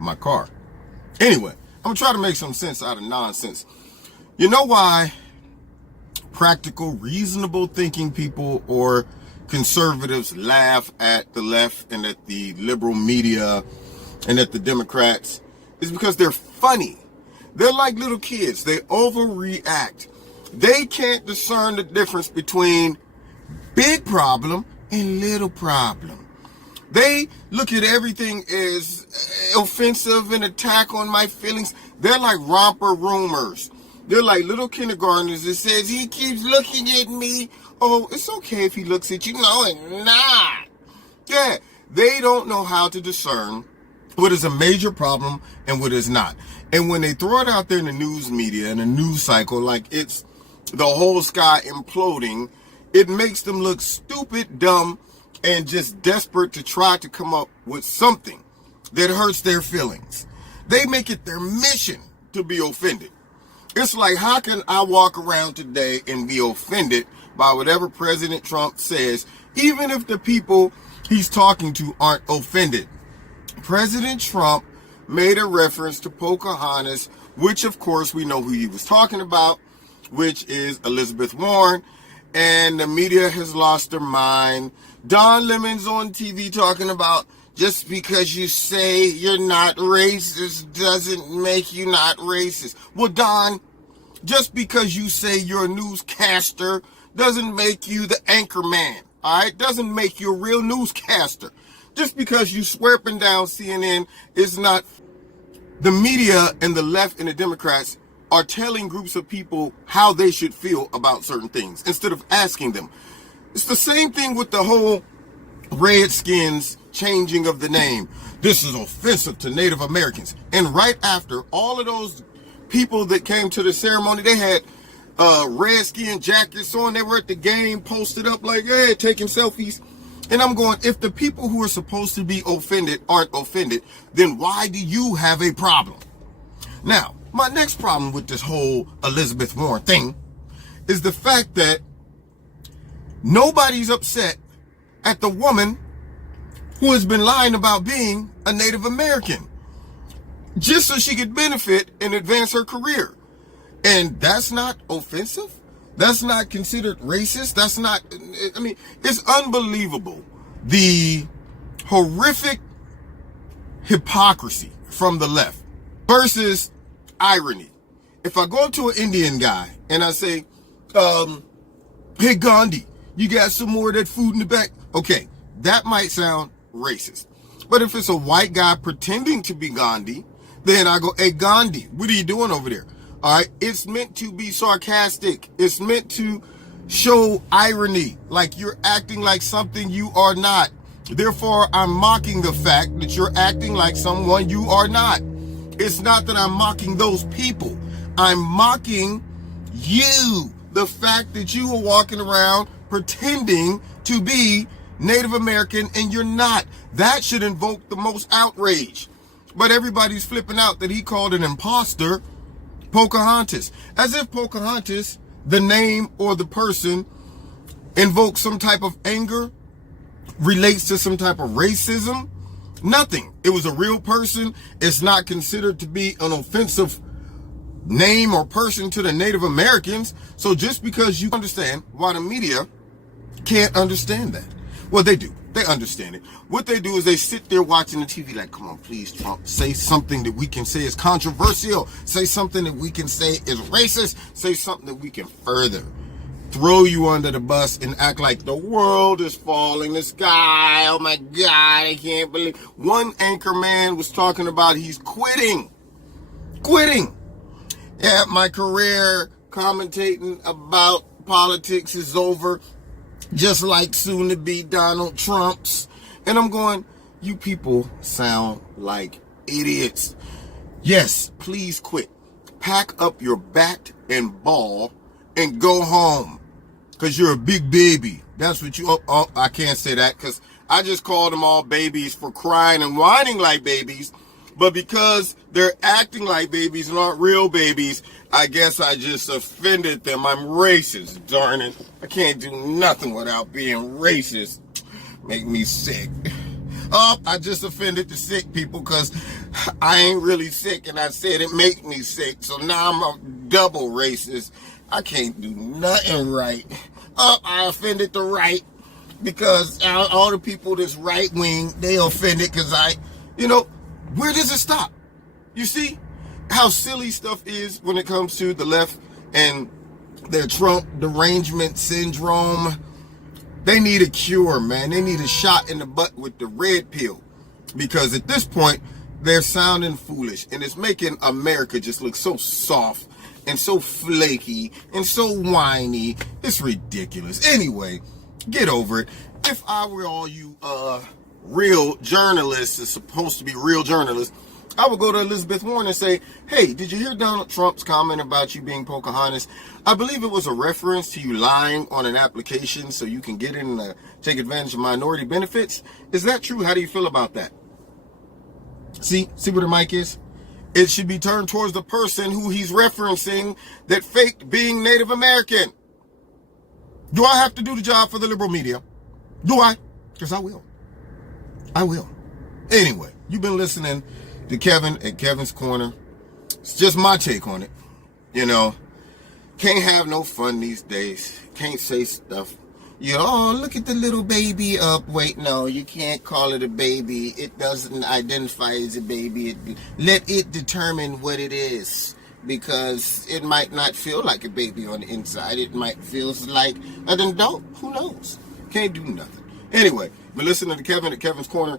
my car. Anyway, I'm going to try to make some sense out of nonsense. You know why practical, reasonable thinking people or conservatives laugh at the left and at the liberal media and at the Democrats? Is because they're funny. They're like little kids. They overreact. They can't discern the difference between big problem and little problem. They look at everything as offensive and attack on my feelings. They're like romper roomers. They're like little kindergartners that says, he keeps looking at me. Oh, it's okay if he looks at you. No, it's not. Yeah, they don't know how to discern what is a major problem and what is not. And when they throw it out there in the news media and the news cycle, like it's the whole sky imploding, it makes them look stupid, dumb, and just desperate to try to come up with something that hurts their feelings. They make it their mission to be offended. It's like, how can I walk around today and be offended by whatever President Trump says, even if the people he's talking to aren't offended? President Trump made a reference to Pocahontas, which of course we know who he was talking about, which is Elizabeth Warren, and the media has lost their mind. Don Lemon's on TV talking about just because you say you're not racist doesn't make you not racist. Well, Don, just because you say you're a newscaster doesn't make you the anchor man, all right? Doesn't make you a real newscaster. Just because you swear up and down CNN is not. The media and the left and the Democrats are telling groups of people how they should feel about certain things instead of asking them. It's the same thing with the whole Redskins changing of the name. This is offensive to Native Americans. And right after, all of those people that came to the ceremony, they had Redskin jackets on. They were at the game, posted up like, hey, taking selfies. And I'm going, if the people who are supposed to be offended aren't offended, then why do you have a problem? Now, my next problem with this whole Elizabeth Warren thing is the fact that nobody's upset at the woman who has been lying about being a Native American just so she could benefit and advance her career. And that's not offensive. That's not considered racist. That's not, I mean, it's unbelievable. The horrific hypocrisy from the left versus irony. If I go up to an Indian guy and I say, hey, Gandhi, you got some more of that food in the back? Okay, that might sound racist. But if it's a white guy pretending to be Gandhi, then I go, hey, Gandhi, what are you doing over there? All right, it's meant to be sarcastic. It's meant to show irony, like you're acting like something you are not. Therefore, I'm mocking the fact that you're acting like someone you are not. It's not that I'm mocking those people. I'm mocking you. The fact that you are walking around pretending to be Native American and you're not. That should invoke the most outrage. But everybody's flipping out that he called an imposter Pocahontas. As if Pocahontas, the name or the person, invokes some type of anger, relates to some type of racism. Nothing. It was a real person. It's not considered to be an offensive name or person to the Native Americans. So just because you understand why the media can't understand that. Well, they do. They understand it. What they do is they sit there watching the TV like, come on, please, Trump, say something that we can say is controversial. Say something that we can say is racist. Say something that we can further throw you under the bus and act like the world is falling, the sky, oh my God, I can't believe. One anchor man was talking about he's quitting. Yeah, my career commentating about politics is over, just like soon to be Donald Trump's. And I'm going, you people sound like idiots. Yes, please quit. Pack up your bat and ball and go home. Because you're a big baby. That's what you, I can't say that because I just called them all babies for crying and whining like babies. But because they're acting like babies and aren't real babies, I guess I just offended them. I'm racist, darn it. I can't do nothing without being racist. Make me sick. Oh, I just offended the sick people because I ain't really sick, and I said it makes me sick, so now I'm a double racist. I can't do nothing right. I offended the right, because all the people that's right wing, they offended because where does it stop? You see how silly stuff is when it comes to the left and their Trump derangement syndrome. They need a cure, man. They need a shot in the butt with the red pill, because at this point they're sounding foolish, and it's making America just look so soft and so flaky and so whiny. It's ridiculous. Anyway, get over it. If I were all you real journalists, is supposed to be real journalists, I would go to Elizabeth Warren and say, hey, did you hear Donald Trump's comment about you being Pocahontas? I believe it was a reference to you lying on an application so you can get in and take advantage of minority benefits. Is that true? How do you feel about that? See where the mic is? It should be turned towards the person who he's referencing that faked being Native American. Do I have to do the job for the liberal media? Do I? Because I will. I will. Anyway, you've been listening to Kevin at Kevin's Corner. It's just my take on it. Can't have no fun these days. Can't say stuff. Oh, look at the little baby up. Wait, no, you can't call it a baby. It doesn't identify as a baby. Let it determine what it is, because it might not feel like a baby on the inside. It might feel like an adult. Who knows? Can't do nothing. Anyway, been listening to Kevin at Kevin's Corner.